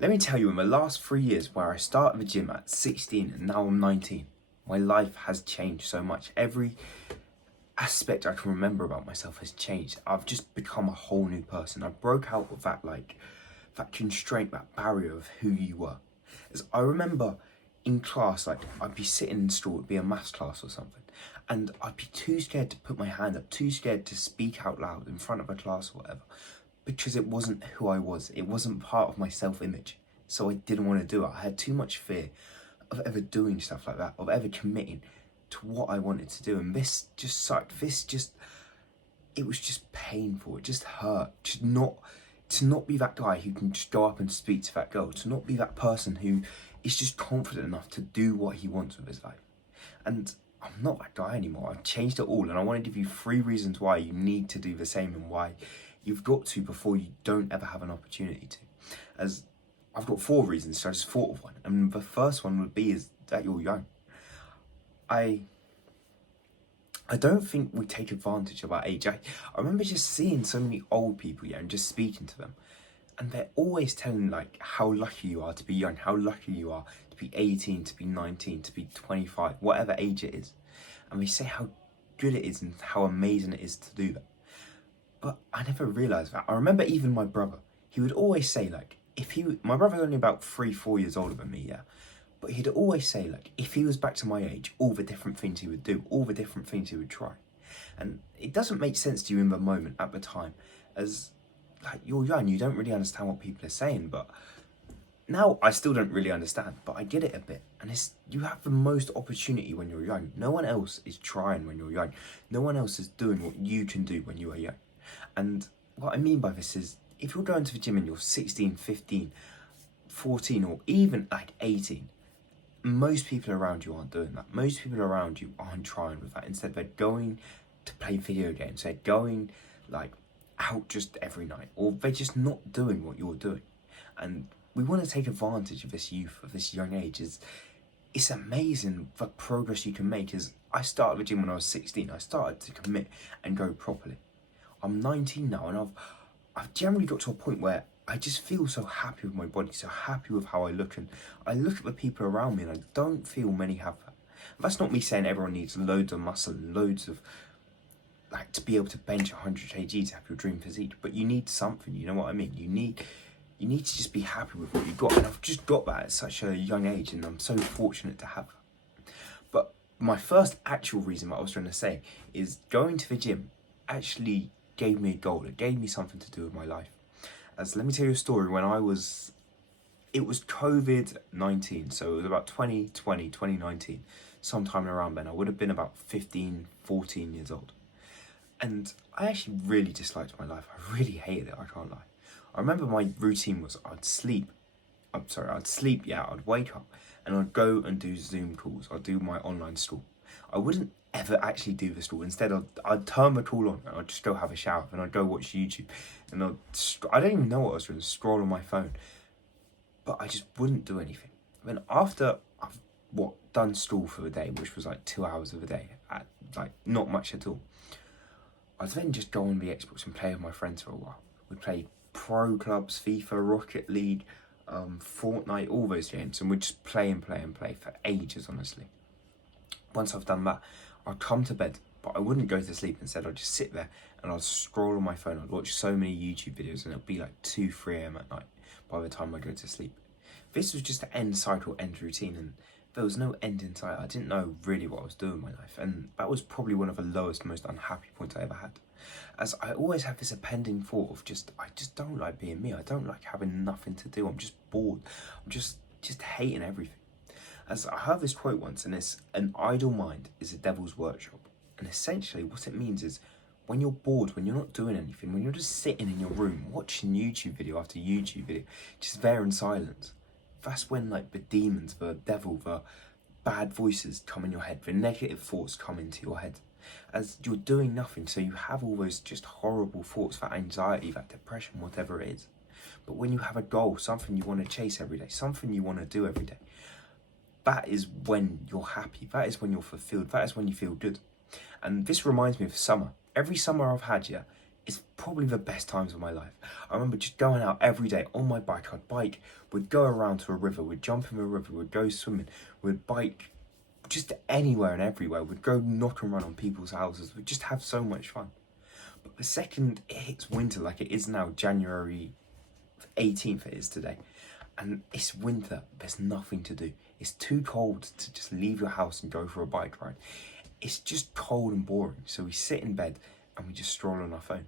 Let me tell you, in the last 3 years, where I started the gym at 16 and now I'm 19, my life has changed so much. Every aspect I can remember about myself has changed. I've just become a whole new person. I broke out of that constraint, that barrier of who you were. As I remember in class, I'd be sitting in school, it'd be a maths class or something, and I'd be too scared to put my hand up, too scared to speak out loud in front of a class or whatever, because it wasn't who I was. It wasn't part of my self-image. So I didn't want to do it. I had too much fear of ever doing stuff like that, of ever committing to what I wanted to do. And this just sucked. It was just painful. It just hurt. To not be that guy who can just go up and speak to that girl. To not be that person who is just confident enough to do what he wants with his life. And I'm not that guy anymore. I've changed it all. And I want to give you 3 reasons why you need to do the same and why you've got to before you don't ever have an opportunity to. As I've got 4 reasons, so I just thought of one. And the first one would be is that you're young. I don't think we take advantage of our age. I remember just seeing so many old people, and just speaking to them. And they're always telling how lucky you are to be young, how lucky you are to be 18, to be 19, to be 25, whatever age it is. And they say how good it is and how amazing it is to do that. But I never realised that. I remember even my brother, he would always say my brother's only about 3-4 years older than me, yeah. But he'd always say if he was back to my age, all the different things he would do, all the different things he would try. And it doesn't make sense to you in the moment at the time, as you're young, you don't really understand what people are saying. But now I still don't really understand, but I get it a bit. And you have the most opportunity when you're young. No one else is trying when you're young. No one else is doing what you can do when you are young. And what I mean by this is, if you're going to the gym and you're 16, 15, 14, or even 18, most people around you aren't doing that. Most people around you aren't trying with that. Instead, they're going to play video games. They're going out just every night, or they're just not doing what you're doing. And we want to take advantage of this youth, of this young age. It's amazing the progress you can make. As I started the gym when I was 16, I started to commit and go properly. I'm 19 now, and I've generally got to a point where I just feel so happy with my body, so happy with how I look, and I look at the people around me and I don't feel many have that. That's not me saying everyone needs loads of muscle and loads of to be able to bench 100 kg to have your dream physique, but you need something, you know what I mean? You need to just be happy with what you've got, and I've just got that at such a young age, and I'm so fortunate to have that. But my first actual reason, what I was trying to say, is going to the gym actually gave me a goal. It gave me something to do with my life. As let me tell you a story. It was COVID-19, so it was about 2019, sometime around then. I would have been about 15, 14 years old. And I actually really disliked my life. I really hated it, I can't lie. I remember my routine was I'd wake up and I'd go and do Zoom calls. I'd do my online school. I wouldn't ever actually do the school. Instead, I'd turn the call on and I'd just go have a shower and I'd go watch YouTube. And I don't even know what I was doing, scroll on my phone. But I just wouldn't do anything. Then after I've done school for the day, which was 2 hours of the day, at not much at all, I'd then just go on the Xbox and play with my friends for a while. We'd play Pro Clubs, FIFA, Rocket League, Fortnite, all those games, and we'd just play and play and play for ages, honestly. Once I've done that, I'd come to bed, but I wouldn't go to sleep. Instead, I'd just sit there and I'd scroll on my phone. I'd watch so many YouTube videos, and it'd be 2, 3 a.m. at night by the time I go to sleep. This was just an end cycle, end routine, and there was no end in sight. I didn't know really what I was doing in my life, and that was probably one of the lowest, most unhappy points I ever had. As I always have this impending thought of I just don't like being me. I don't like having nothing to do. I'm just bored. I'm just hating everything. As I heard this quote once, and it's, an idle mind is a devil's workshop. And essentially what it means is, when you're bored, when you're not doing anything, when you're just sitting in your room watching YouTube video after YouTube video, just there in silence, that's when the demons, the devil, the bad voices come in your head, the negative thoughts come into your head. As you're doing nothing, so you have all those just horrible thoughts, that anxiety, that depression, whatever it is. But when you have a goal, something you want to chase every day, something you want to do every day, that is when you're happy, that is when you're fulfilled, that is when you feel good. And this reminds me of summer. Every summer I've had, it's probably the best times of my life. I remember just going out every day on my bike. I'd bike, we'd go around to a river, we'd jump in the river, we'd go swimming, we'd bike just anywhere and everywhere. We'd go knock and run on people's houses. We'd just have so much fun. But the second it hits winter, like it is now, January 18th it is today, and it's winter, there's nothing to do. It's too cold to just leave your house and go for a bike ride. It's just cold and boring. So we sit in bed and we just stroll on our phone.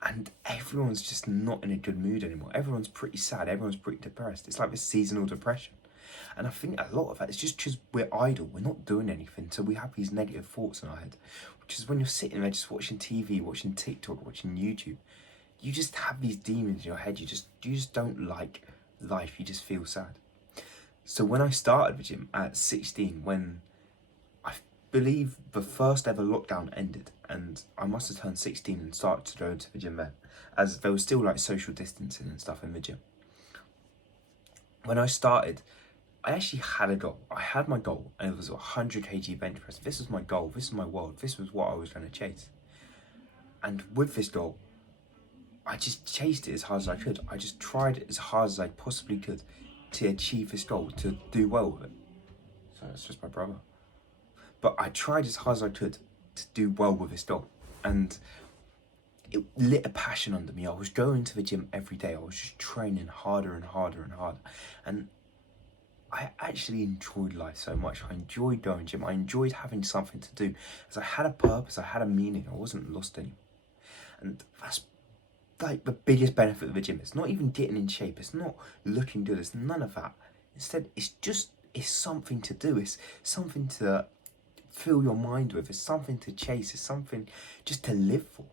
And everyone's just not in a good mood anymore. Everyone's pretty sad. Everyone's pretty depressed. It's like this seasonal depression. And I think a lot of that is just because we're idle. We're not doing anything. So we have these negative thoughts in our head. Which is when you're sitting there just watching TV, watching TikTok, watching YouTube. You just have these demons in your head. You just don't like life. You just feel sad. So when I started the gym at 16, when I believe the first ever lockdown ended, and I must have turned 16 and started to go into the gym then, as there was still like social distancing and stuff in the gym. When I started, I actually had a goal. I had my goal, and it was a 100 kg bench press. This was my goal. This was my world. This was what I was going to chase. And with this goal, I just chased it as hard as I could. I just tried as hard as I possibly could to achieve this goal, to do well with it. So it's just my brother. But I tried as hard as I could to do well with this goal. And it lit a passion under me. I was going to the gym every day. I was just training harder and harder and harder. And I actually enjoyed life so much. I enjoyed going to gym. I enjoyed having something to do. As I had a purpose, I had a meaning. I wasn't lost anymore. And that's like the biggest benefit of the gym. It's not even getting in shape. It's not looking good. It's none of that. Instead, it's something to do. It's something to fill your mind with. It's something to chase. It's something just to live for.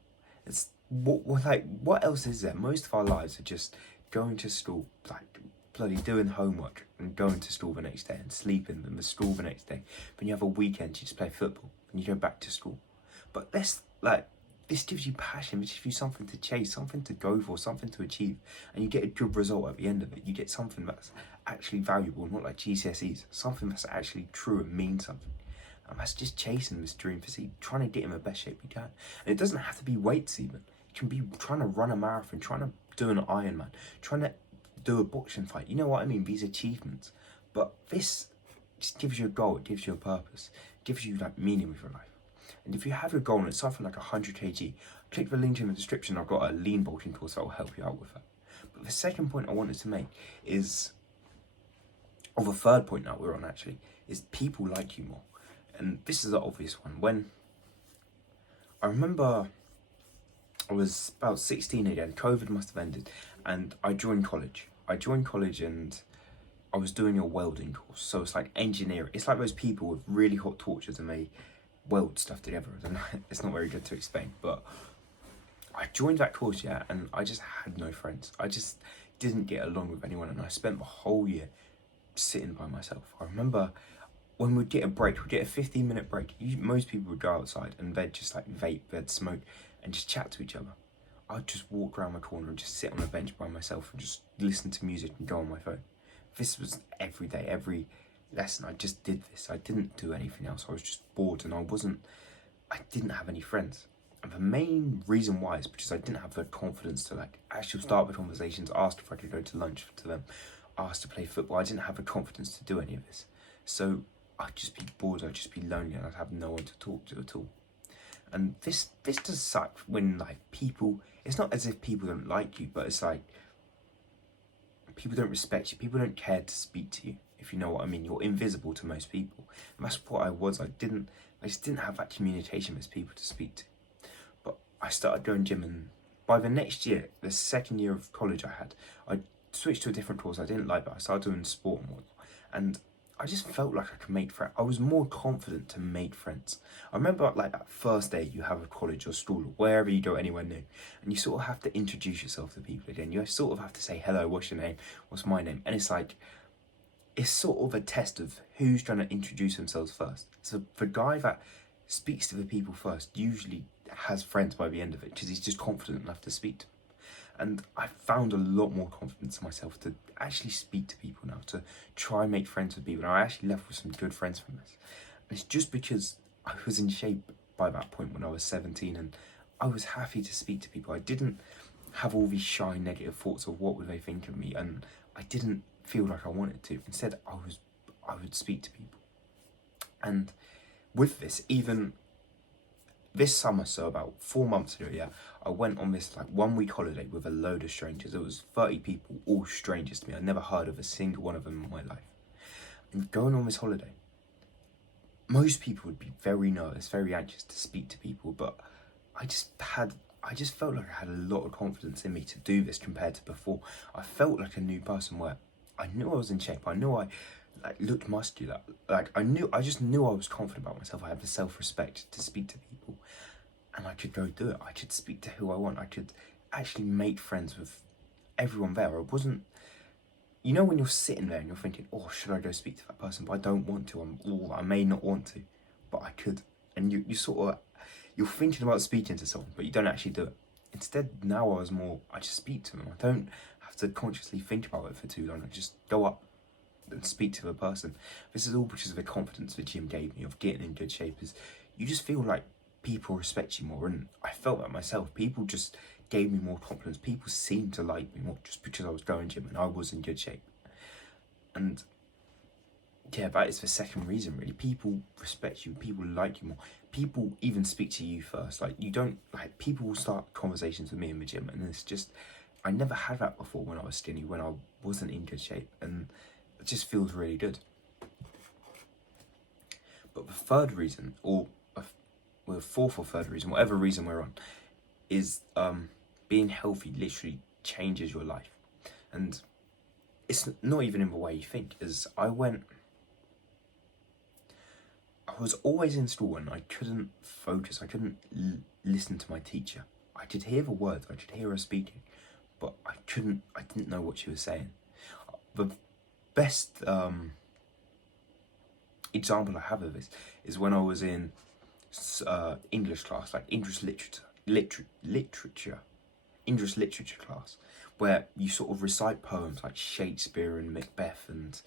It's what else is there? Most of our lives are just going to school, like bloody doing homework and going to school the next day and sleeping and the school the next day. When you have a weekend, you just play football and you go back to school. But this gives you passion, this gives you something to chase, something to go for, something to achieve, and you get a good result at the end of it. You get something that's actually valuable, not like GCSEs, something that's actually true and means something. And that's just chasing this dream physique, trying to get in the best shape you can. And it doesn't have to be weights even. It can be trying to run a marathon, trying to do an Ironman, trying to do a boxing fight. You know what I mean? These achievements. But this just gives you a goal, it gives you a purpose, it gives you like meaning with your life. And if you have your goal and it's something like 100 kg, click the link in the description. I've got a lean bulking course that will help you out with that. But the second point I wanted to make is, or the third point that we're on actually, is people like you more. And this is the obvious one. When I remember I was about 16 again, COVID must have ended, and I joined college. And I was doing a welding course. So it's like engineering. It's like those people with really hot torches and they weld stuff together. It's not very good to explain, but I joined that course, yeah, and I just had no friends. I just didn't get along with anyone, and I spent the whole year sitting by myself. I remember when we'd get a break, we'd get a 15-minute break. Most people would go outside and they'd just like vape, they'd smoke and just chat to each other. I'd just walk around my corner and just sit on a bench by myself and just listen to music and go on my phone. This was every day, every lesson. I just did this. I didn't do anything else. I was just bored and I didn't have any friends. And the main reason why is because I didn't have the confidence to like actually start the conversations, ask if I could go to lunch to them, ask to play football. I didn't have the confidence to do any of this. So I'd just be bored, I'd just be lonely, and I'd have no one to talk to at all. And this does suck when like people, it's not as if people don't like you, but it's like people don't respect you, people don't care to speak to you, if you know what I mean. You're invisible to most people. And that's what I was. I just didn't have that communication with people to speak to. But I started going gym, and by the next year, the second year of college I switched to a different course. I didn't like that. I started doing sport and whatnot. And I just felt like I could make friends. I was more confident to make friends. I remember like that first day you have a college or school or wherever you go, anywhere new, and you sort of have to introduce yourself to people again. You sort of have to say, hello, what's your name? What's my name? And it's like, it's sort of a test of who's trying to introduce themselves first. So the guy that speaks to the people first usually has friends by the end of it because he's just confident enough to speak to them. And I found a lot more confidence in myself to actually speak to people now, to try and make friends with people. And I actually left with some good friends from this. And it's just because I was in shape by that point when I was 17 and I was happy to speak to people. I didn't have all these shy negative thoughts of what would they think of me, and I didn't feel like I wanted to. Instead, I would speak to people. And with this, even this summer, so about 4 months ago, yeah, I went on this like 1 week holiday with a load of strangers. It was 30 people, all strangers to me. I never heard of a single one of them in my life. And going on this holiday, most people would be very nervous, very anxious to speak to people, but I just felt like I had a lot of confidence in me to do this compared to before. I felt like a new person where I knew I was in shape. I knew I looked muscular. I just knew I was confident about myself. I had the self-respect to speak to people, and I could go do it. I could speak to who I want. I could actually make friends with everyone there. I wasn't, you know, when you're sitting there and you're thinking, oh, should I go speak to that person? But I don't want to. I may not want to, but I could. And you're thinking about speaking to someone, but you don't actually do it. Instead, now I just speak to them. I don't have to consciously think about it for too long. I just go up and speak to the person. This is all because of the confidence the gym gave me of getting in good shape. Is you just feel like people respect you more, and I felt that myself. People just gave me more confidence. People seemed to like me more just because I was going gym and I was in good shape. And yeah, that is the second reason really. People respect you, people like you more. People even speak to you first. Like you don't people will start conversations with me in the gym, and it's just I never had that before when I was skinny, when I wasn't in good shape, and it just feels really good. But the third reason, or fourth or third reason, whatever reason we're on, is being healthy literally changes your life. And it's not even in the way you think. As I was always in school and I couldn't focus. I couldn't listen to my teacher. I could hear the words, I could hear her speaking, but I didn't know what she was saying. The best example I have of this is when I was in English class, like English literature class, where you sort of recite poems like Shakespeare and Macbeth, and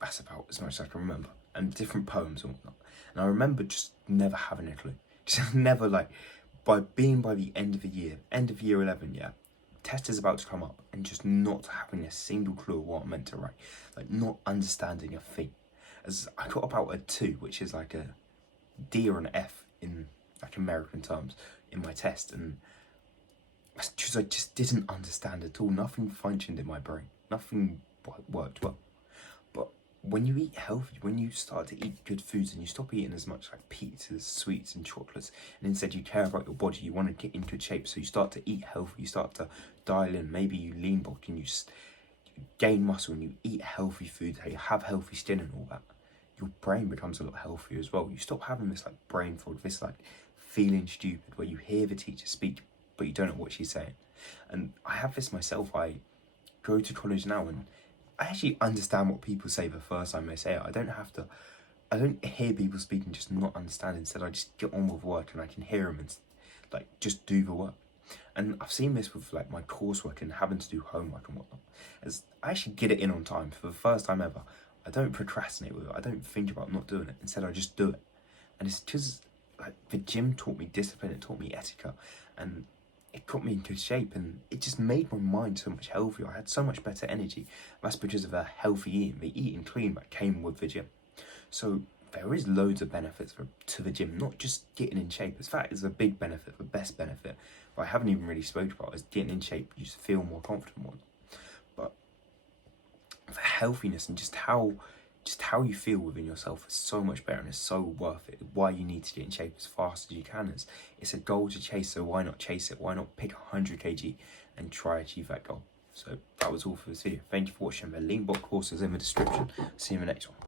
that's about as much as I can remember, and different poems and whatnot. And I remember just never having a clue, just never by the end of year 11, yeah, test is about to come up, and just not having a single clue of what I'm meant to write, like not understanding a thing. As I got about a 2, which is like a D or an F in like American terms in my test, and because I just didn't understand at all. Nothing functioned in my brain. Nothing worked well. But when you eat healthy, when you start to eat good foods and you stop eating as much like pizzas, sweets and chocolates, and instead you care about your body, you want to get in good shape, so you start to eat healthy, you start to dial in, maybe you lean bulk and you gain muscle and you eat healthy food, you have healthy skin and all that, your brain becomes a lot healthier as well. You stop having this like brain fog, this like feeling stupid where you hear the teacher speak but you don't know what she's saying. And I have this myself. I go to college now and I actually understand what people say the first time they say it. I don't hear people speaking just not understand. Instead, I just get on with work and I can hear them and like just do the work. And I've seen this with like my coursework and having to do homework and whatnot. As I actually get it in on time for the first time ever. I don't procrastinate with it. I don't think about not doing it. Instead, I just do it. And it's because like the gym taught me discipline, it taught me etiquette, and it got me in good shape, and it just made my mind so much healthier. I had so much better energy. That's because of the healthy eating, the eating clean that came with the gym. So there is loads of benefits to the gym, not just getting in shape. In fact, it's a big benefit, the best benefit, but I haven't even really spoke about is getting in shape. You just feel more confident more. But for healthiness and just how you feel within yourself is so much better, and it's so worth it. Why you need to get in shape as fast as you can is it's a goal to chase, so why not chase it? Why not pick 100 kg and try achieve that goal? So that was all for this video. Thank you for watching. The Lean Bulk course is in the description. See you in the next one.